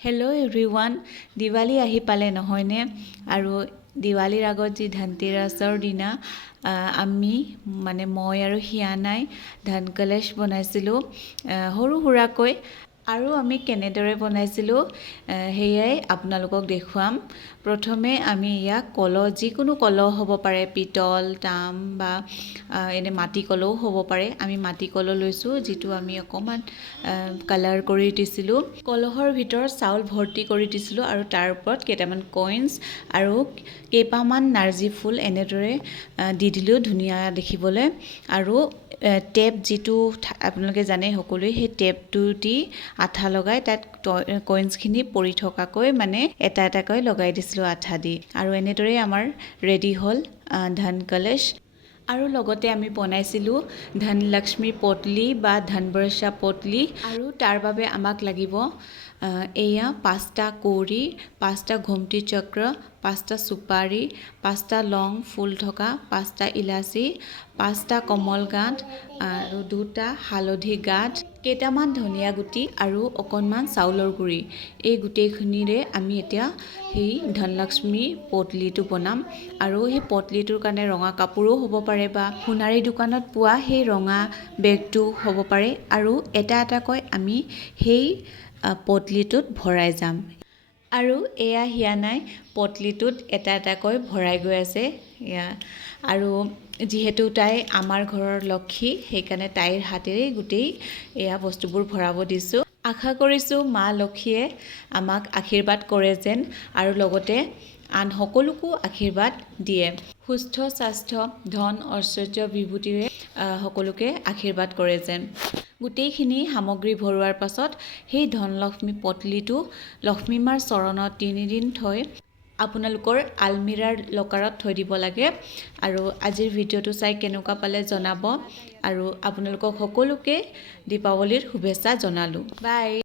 Hello' everyone Diwali আহি পালে নহয়নে আৰু দিৱালীৰ আগত যি ধনতেৰাছৰ দিনা আমি মই আৰু হিয়ানাই ধানকলেছ বনাইছিলোঁ সৰু সুৰাকৈ আৰু আমি কেনেদৰে বনাইছিলোঁ সেয়াই আপোনালোকক দেখুৱাম। প্ৰথমে আমি ইয়াক যিকোনো কলহ হ'ব পাৰে, পিতল, তাম বা এনে মাটি কলহও হ'ব পাৰে। আমি মাটি কলহ লৈছোঁ, যিটো আমি অকণমান কালাৰ কৰি দিছিলোঁ। কলহৰ ভিতৰত চাউল ভৰ্তি কৰি দিছিলোঁ আৰু তাৰ ওপৰত কেইটামান কইনছ আৰু কেইপামান নাৰ্জী ফুল এনেদৰে দি দিলোঁ ধুনীয়া দেখিবলৈ। আৰু টেপ যিটো আপোনালোকে জানে সকলোৱে, সেই টেপটো দি আঠা লগাই তাত কইনছখিনি পৰি থকাকৈ এটা এটাকৈ লগাই দিছিলোঁ আঠা দি। আৰু এনেদৰেই আমাৰ ৰেডি হ'ল ধানকলেছ। আৰু লগতে আমি বনাইছিলোঁ ধনলক্ষ্মী পটলি বা ধানবাৰ্ষা পটলি। আৰু তাৰ বাবে আমাক লাগিব এয়া 5টা কৌৰি, 5টা ঘুমটি চক্ৰ, 5টা চুপাৰি, 5টা লং ফুল থকা, 5টা ইলাচি, 5টা কমল গাঁঠ আৰু 2টা হালধি গাঁঠ, কেইটামান ধনিয়া গুটি আৰু অকণমান চাউলৰ গুড়ি। এই গোটেইখিনিৰে আমি এতিয়া সেই ধনলক্ষ্মী পটলিটো বনাম। আৰু সেই পটলিটোৰ কাৰণে ৰঙা কাপোৰো হ'ব পাৰে বা সোণাৰী দোকানত পোৱা সেই ৰঙা বেগটো হ'ব পাৰে। আৰু এটা এটাকৈ আমি সেই পটলিটোত ভৰাই যাম। আৰু এয়া হিয়ানাই পটলিটোত এটা এটাকৈ ভৰাই গৈ আছে। আৰু যিহেতু তাই আমাৰ ঘৰৰ লক্ষী, সেইকাৰণে তাইৰ হাতেৰেই গোটেই এয়া বস্তুবোৰ ভৰাব দিছোঁ। আশা কৰিছোঁ মা লক্ষীয়ে আমাক আশীৰ্বাদ কৰে যেন, আৰু লগতে আন সকলোকো আশীৰ্বাদ দিয়ে। সুস্থ স্বাস্থ্য, ধন ঐশ্বৰ্য বিভূতিৰে সকলোকে আশীৰ্বাদ কৰে যেন। গোটেইখিনি সামগ্ৰী ভৰোৱাৰ পাছত সেই ধনলক্ষ্মী পটলিটো লক্ষ্মী মাৰ চৰণত 3 দিন থৈ আপোনালোকৰ আলমিৰাৰ লকাৰত থৈ দিব লাগে। আৰু আজিৰ ভিডিঅ'টো চাই কেনেকুৱা পালে জনাব। আৰু আপোনালোকক সকলোকে দীপাৱলীৰ শুভেচ্ছা জনালোঁ। বাই।